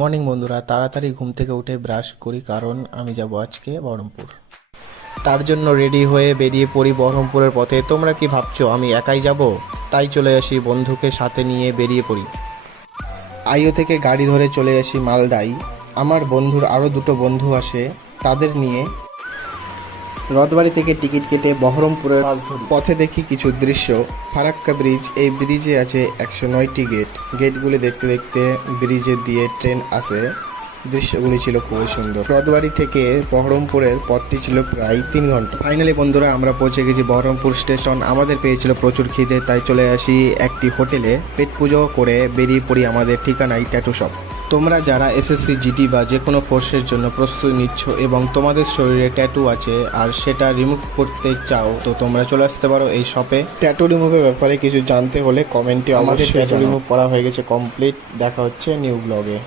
Morning বন্ধুরা, তাড়াতাড়ি ঘুম থেকে উঠে ব্রাশ করি কারণ আমি যাব আজকে বহরমপুর। তার জন্য রেডি হয়ে বেরিয়ে পড়ি বহরমপুরের পথে। তোমরা কি ভাবছো আমি একাই যাব? তাই চলে আসি বন্ধুকে সাথে নিয়ে বেরিয়ে পড়ি। আইও থেকে গাড়ি ধরে চলে আসি মালদায়। আমার বন্ধুর আরও দুটো বন্ধু আসে, তাদের নিয়ে রথবাড়ি থেকে টিকিট কেটে বহরমপুরের বাস ধরি। পথে দেখি কিছু দৃশ্য। ফারাক্কা ব্রিজ, এই ব্রিজে আছে 109টি গেট। গেটগুলি দেখতে দেখতে ব্রিজে দিয়ে ট্রেন আসে। দৃশ্যগুলি ছিল খুবই সুন্দর। রথবাড়ি থেকে বহরমপুরের পথটি ছিল প্রায় 3 ঘন্টা। ফাইনালি বন্ধুরা আমরা পৌঁছে গেছি বহরমপুর স্টেশন। আমাদের পেয়েছিল প্রচুর খিদে, তাই চলে আসি একটি হোটেলে। পেট পুজো করে বেরিয়ে পড়ি আমাদের ঠিকানায় ট্যাটু শপ। তোমরা যারা এসএসসি, জিডি বা যে কোনো কোর্সের জন্য প্রস্তুতি নিচ্ছ এবং তোমাদের শরীরে ট্যাটু আছে আর সেটা রিমুভ করতে চাও, তো তোমরা চলে আসতে পারো এই শপে। ট্যাটু রিমুভের ব্যাপারে কিছু জানতে হলে কমেন্টে আমাদের ট্যাটু রিমুভ করা হয়ে গেছে কমপ্লিট। দেখা হচ্ছে নিউ ব্লগে।